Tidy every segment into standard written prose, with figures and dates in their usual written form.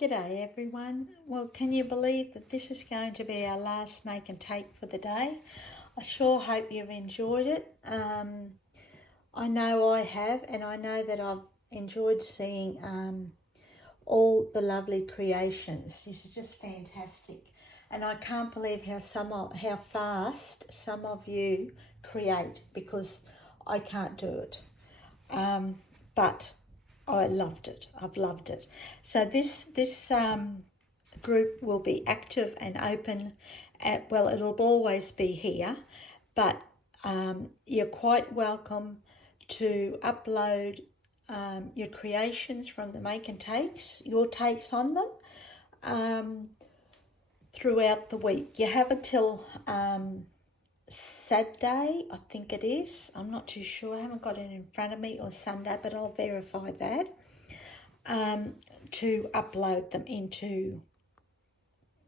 G'day everyone. Well, can you believe that this is going to be our last make and take for the day? I sure hope you've enjoyed it. I know I have, and I know that I've enjoyed seeing all the lovely creations. This is just fantastic, and I can't believe how fast some of you create, because I can't do it. But I loved it. I've loved it. So this group will be active and open. Well, it'll always be here, but you're quite welcome to upload your creations from the make and takes, your takes on them, throughout the week. You have until Saturday, I think it is. I'm not too sure. I haven't got it in front of me, or Sunday, but I'll verify that, to upload them into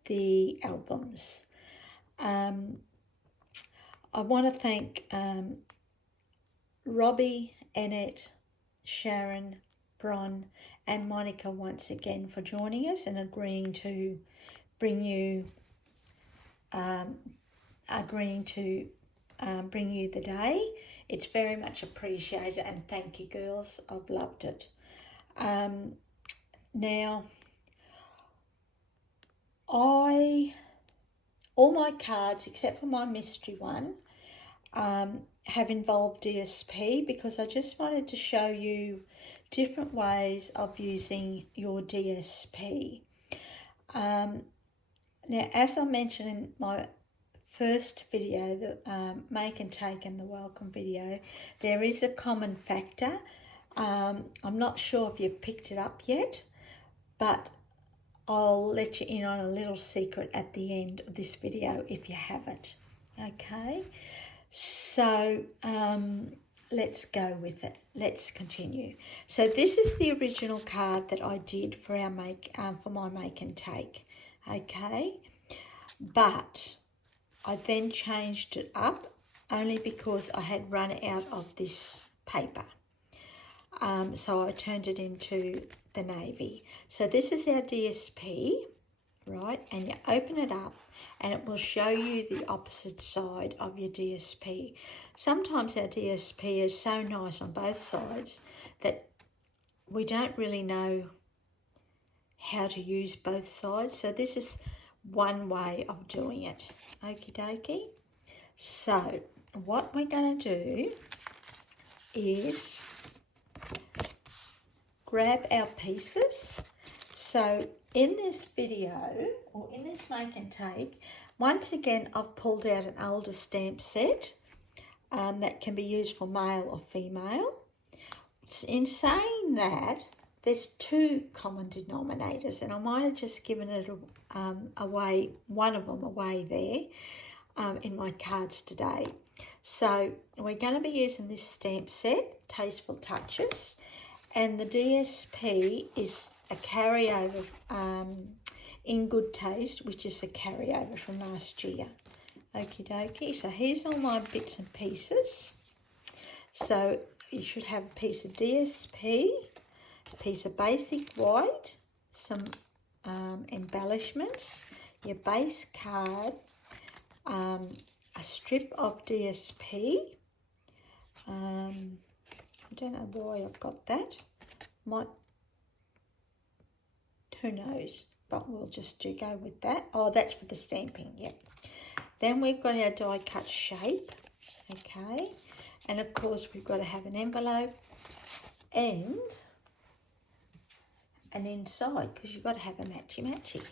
the albums. I want to thank Robbie, Annette, Sharon, Bron, and Monica once again for joining us and agreeing to bring you the day. It's very much appreciated, and thank you, girls. I've loved it. Now, all my cards except for my mystery one have involved DSP, because I just wanted to show you different ways of using your DSP. Now, as I mentioned in my first video, the make and take and the welcome video, there is a common factor. I'm not sure if you've picked it up yet, but I'll let you in on a little secret at the end of this video if you haven't. Okay, so let's go with it. Let's continue. So this is the original card that I did for our for my make and take. Okay, but I then changed it up only because I had run out of this paper. So I turned it into the navy. So this is our DSP, right? And you open it up and it will show you the opposite side of your DSP. Sometimes our DSP is so nice on both sides that we don't really know how to use both sides. So this is one way of doing it. Okie dokie. So what we're going to do is grab our pieces. So in this video, or in this make and take, once again I've pulled out an older stamp set that can be used for male or female. In saying that, there's two common denominators, and I might have just given it away, one of them away there in my cards today. So we're going to be using this stamp set, Tasteful Touches, and the DSP is a carryover in Good Taste, which is a carryover from last year. Okie dokie. So here's all my bits and pieces. So you should have a piece of DSP, a piece of basic white, some embellishments, your base card, a strip of DSP. I don't know why I've got that. Who knows? But we'll just go with that. Oh, that's for the stamping. Yep. Then we've got our die cut shape. Okay. And of course we've got to have an envelope and an inside, because you've got to have a matchy.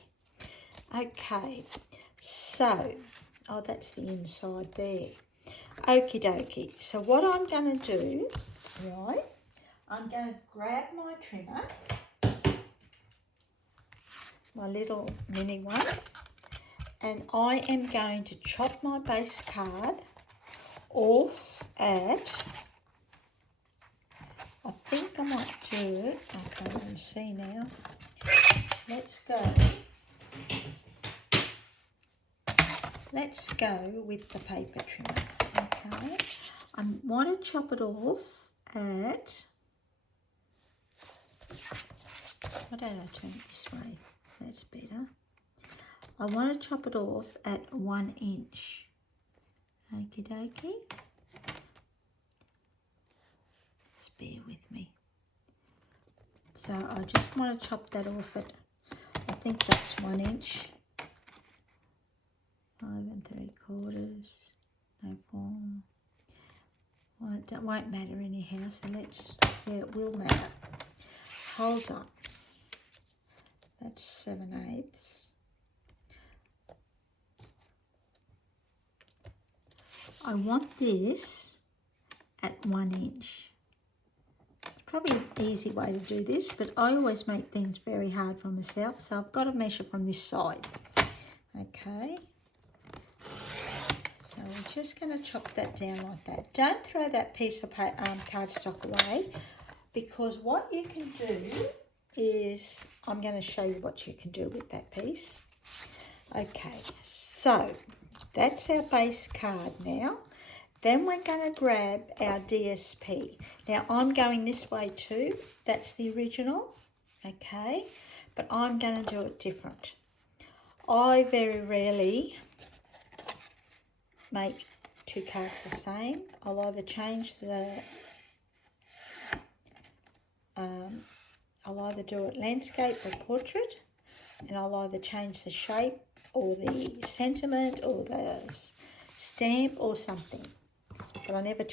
Okay. So, oh, that's the inside there. Okie dokie. So what I'm going to do, right, I'm going to grab my trimmer, my little mini one, and I am going to chop my base card off at, I think I might do it, I can't even see now. Let's go with the paper trimmer. Okay, I want to chop it off at Why don't I turn it this way? That's better. I want to chop it off at 1 inch. Okie dokie. Just bear with me. So I just want to chop that off at, I think that's 1 inch. 5 3/4. No form. Well, it won't matter anyhow, so yeah, it will matter. Hold on. That's 7/8. I want this at 1 inch. It's probably an easy way to do this, but I always make things very hard for myself, so I've got to measure from this side. Okay. So we're just going to chop that down like that. Don't throw that piece of cardstock away, because what you can do is, I'm going to show you what you can do with that piece. Okay, so that's our base card now. Then we're going to grab our DSP. Now I'm going this way too. That's the original, okay? But I'm going to do it different. I very rarely make 2 cards the same. I'll either change the, I'll either do it landscape or portrait, and I'll either change the shape or the sentiment or the stamp or something. But I never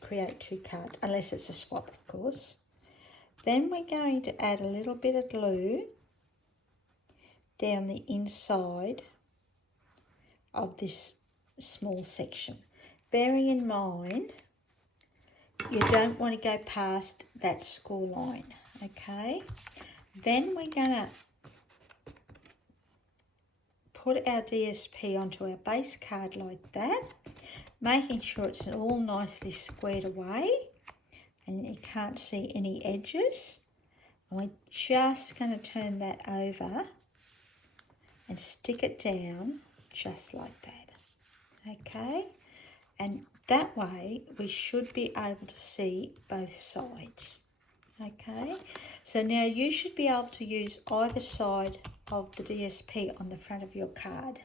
create 2 cards, unless it's a swap, of course. Then we're going to add a little bit of glue down the inside of this small section. Bearing in mind, you don't want to go past that score line, okay? Then we're going to put our DSP onto our base card like that, making sure it's all nicely squared away and you can't see any edges. And we're just going to turn that over and stick it down just like that, okay? And that way we should be able to see both sides, okay? So now you should be able to use either side of the DSP on the front of your card.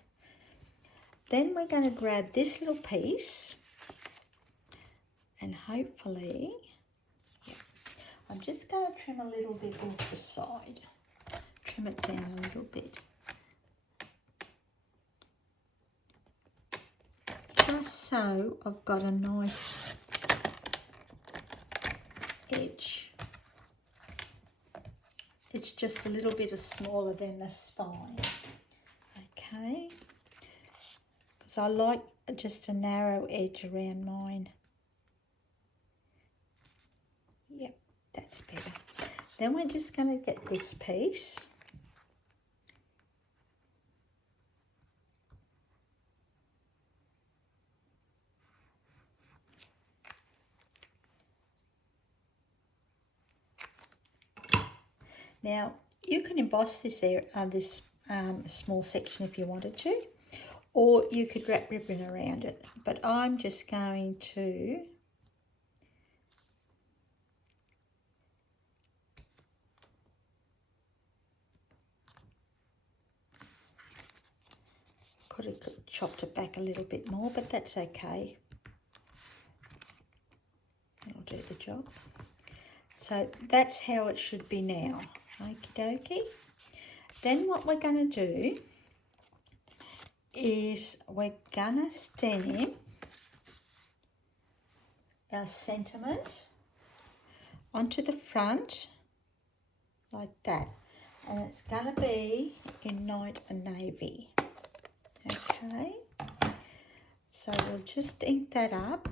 Then we're going to grab this little piece and hopefully, yeah, I'm just going to trim a little bit off the side. Trim it down a little bit. Just so I've got a nice edge. It's just a little bit smaller than the spine, okay? Because I like just a narrow edge around mine. Yep, that's better. Then we're just going to get this piece. Now, you can emboss this small section if you wanted to, or you could wrap ribbon around it. But I'm just going to could have chopped it back a little bit more, but that's okay. It'll do the job. So that's how it should be now. Okie dokie. Then what we're going to do is we're going to stamp our sentiment onto the front like that. And it's going to be in night and navy. Okay. So we'll just ink that up.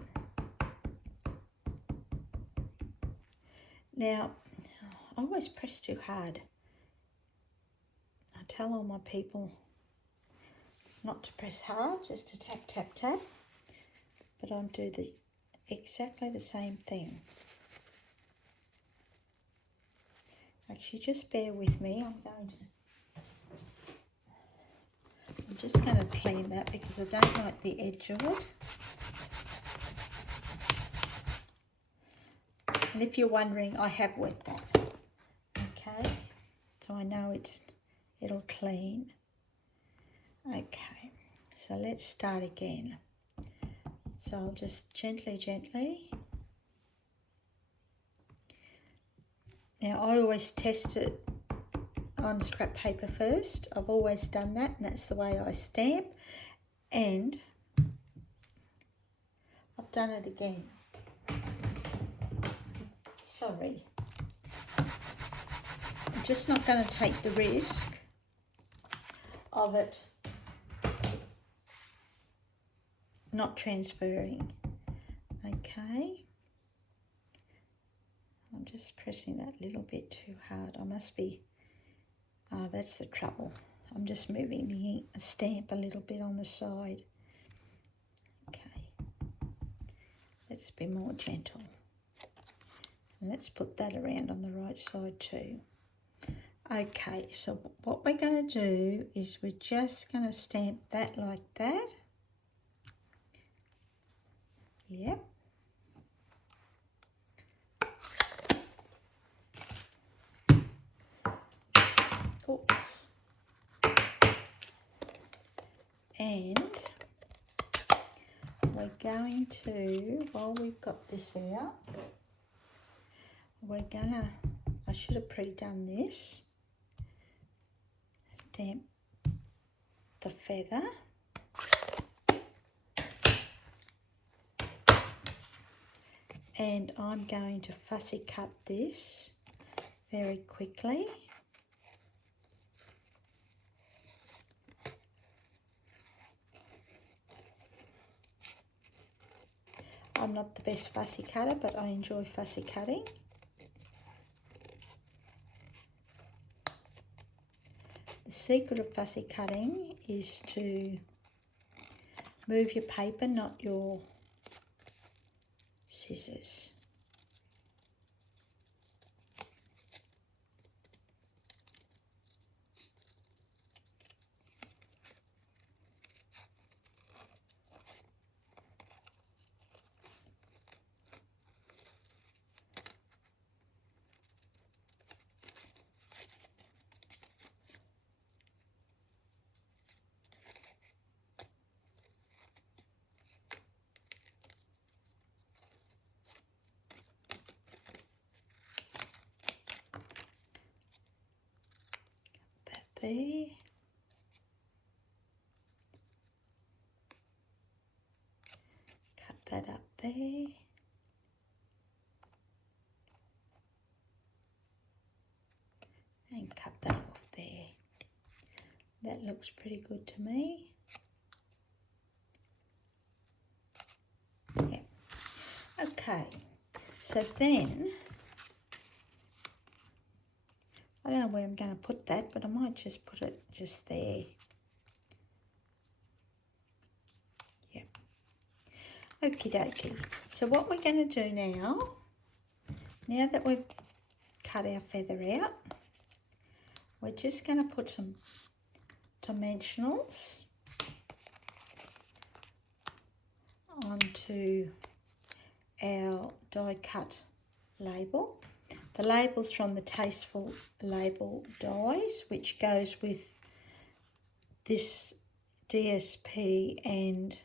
Now, I always press too hard. I tell all my people not to press hard, just to tap, tap, tap. But I'll do exactly the same thing. Actually, just bear with me. I'm just going to clean that because I don't like the edge of it. And if you're wondering, I have wet that, okay? so I know it'll clean. Okay, so let's start again. So I'll just gently. Now I always test it on scrap paper first. I've always done that, and that's the way I stamp. And I've done it again. Sorry. I'm just not going to take the risk of it not transferring. Okay. I'm just pressing that little bit too hard. I must be, that's the trouble. I'm just moving the stamp a little bit on the side. Okay. Let's be more gentle. And let's put that around on the right side too. Okay, so what we're going to do is we're just going to stamp that like that. Yep. Oops. And we're going to, while we've got this out, I should have pre-done this, stamp the feather. And I'm going to fussy cut this very quickly. I'm not the best fussy cutter, but I enjoy fussy cutting. The secret of fussy cutting is to move your paper, not your scissors. There. Cut that up there. And cut that off there. That looks pretty good to me. Yeah. Okay, so then I don't know where I'm going to put that, but I might just put it just there. Yeah. Okie dokie. So what we're going to do now that we've cut our feather out, we're just going to put some dimensionals onto our die cut label. The label's from the Tasteful label dies, which goes with this DSP and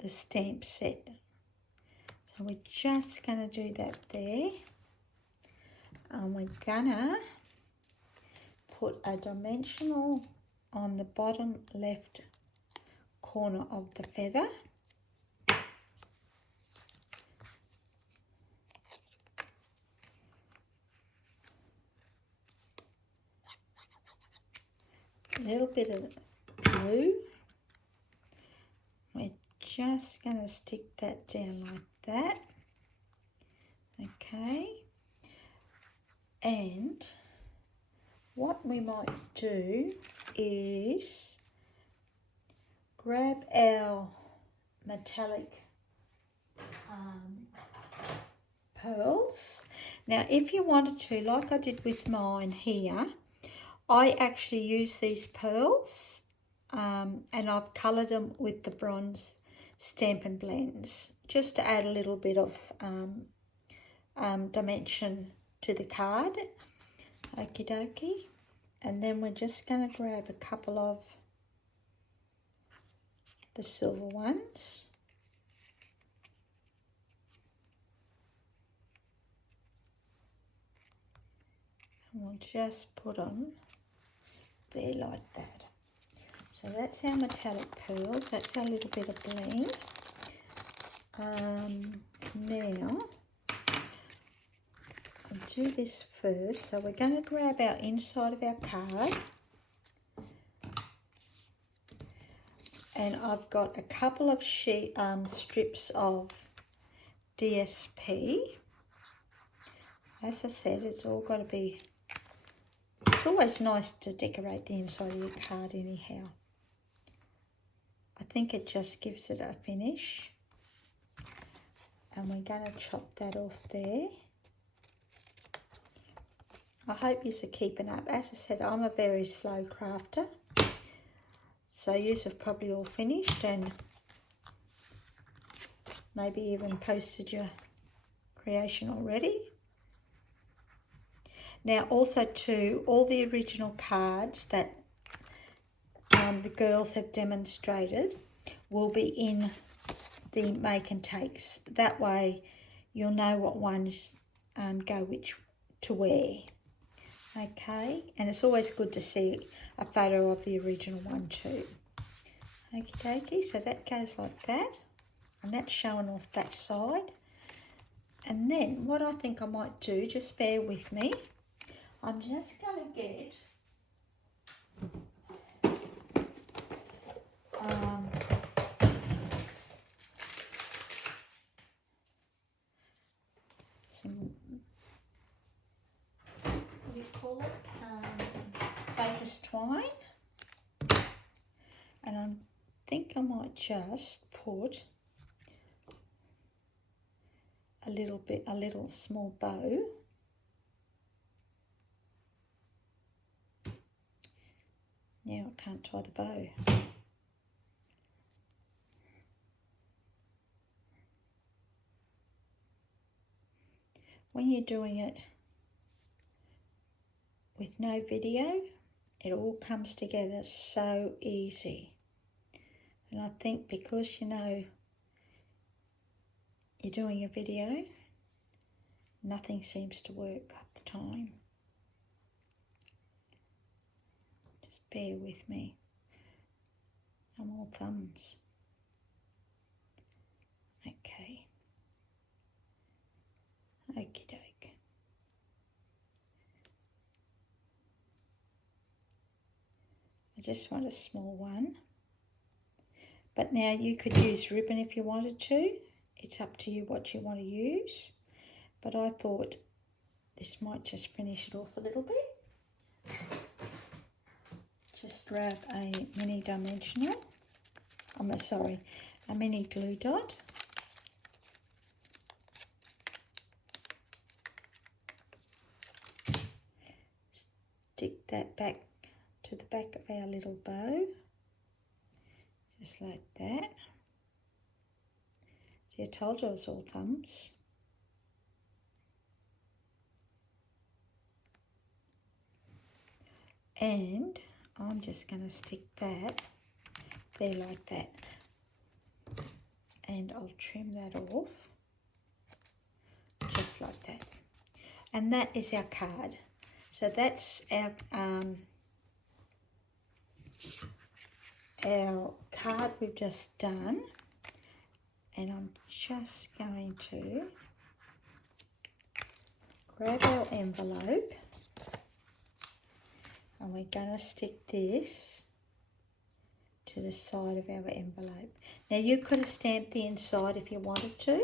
the stamp set. So we're just going to do that there. And we're going to put a dimensional on the bottom left corner of the feather. A little bit of glue. We're just going to stick that down like that. Okay. And what we might do is grab our metallic pearls. Now, if you wanted to, like I did with mine here, I actually use these pearls and I've coloured them with the bronze Stampin' Blends just to add a little bit of dimension to the card. Okie dokie. And then we're just going to grab a couple of the silver ones. And we'll just put them there like that. So that's our metallic pearls. That's our little bit of bling. Now, I'll do this first. So we're going to grab our inside of our card. And I've got a couple of strips of DSP. As I said, it's all got to be, it's always nice to decorate the inside of your card anyhow. I think it just gives it a finish. And we're going to chop that off there. I hope you're keeping up. As I said, I'm a very slow crafter. So yous have probably all finished and maybe even posted your creation already. Now also too, all the original cards that the girls have demonstrated will be in the make and takes. That way you'll know what ones go which to wear. Okay, and it's always good to see a photo of the original one too. Okie dokie, so that goes like that, and that's showing off that side. And then what I think I might do, just bear with me, I'm just going to get some, what do you call it, baker's twine, and I think I might just put a little small bow. Now I can't tie the bow. When you're doing it with no video, it all comes together so easy. And I think because you know you're doing a video, nothing seems to work at the time. Just bear with me. I'm all thumbs. Okay. Okie doke. I just want a small one. But now you could use ribbon if you wanted to. It's up to you what you want to use. But I thought this might just finish it off a little bit. Just grab a mini dimensional. a mini glue dot. Stick that back to the back of our little bow. Just like that. See, I told you I was all thumbs. And I'm just going to stick that there like that. And I'll trim that off. Just like that. And that is our card. So that's our card we've just done. And I'm just going to grab our envelope. And we're going to stick this to the side of our envelope. Now you could have stamped the inside if you wanted to.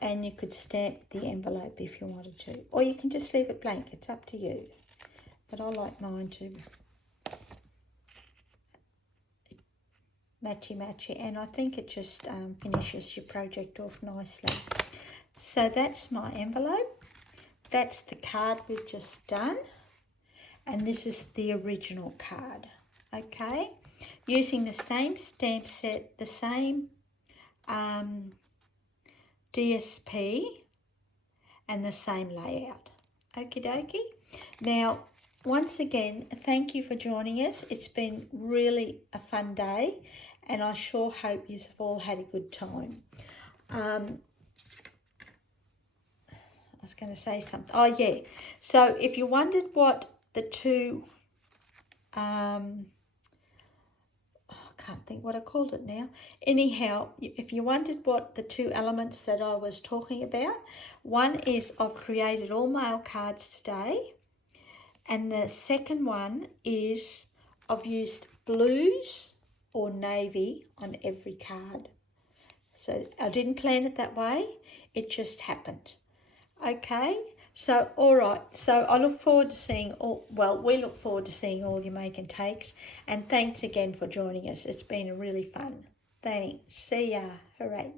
And you could stamp the envelope if you wanted to. Or you can just leave it blank. It's up to you. But I like mine to matchy. And I think it just finishes your project off nicely. So that's my envelope. That's the card we've just done. And this is the original card. Okay. Using the same stamp set, the same DSP and the same layout. Okie dokie. Now, once again, thank you for joining us. It's been really a fun day, and I sure hope you've all had a good time. I was going to say something. Oh, yeah. So if you wondered what the two, I can't think what I called it now. Anyhow, if you wondered what the two elements that I was talking about, one is I've created all mail cards today. And the second one is I've used blues or navy on every card. So I didn't plan it that way. It just happened. Okay. So, all right. So I look forward to seeing we look forward to seeing all your make and takes. And thanks again for joining us. It's been really fun. Thanks. See ya. Hooray.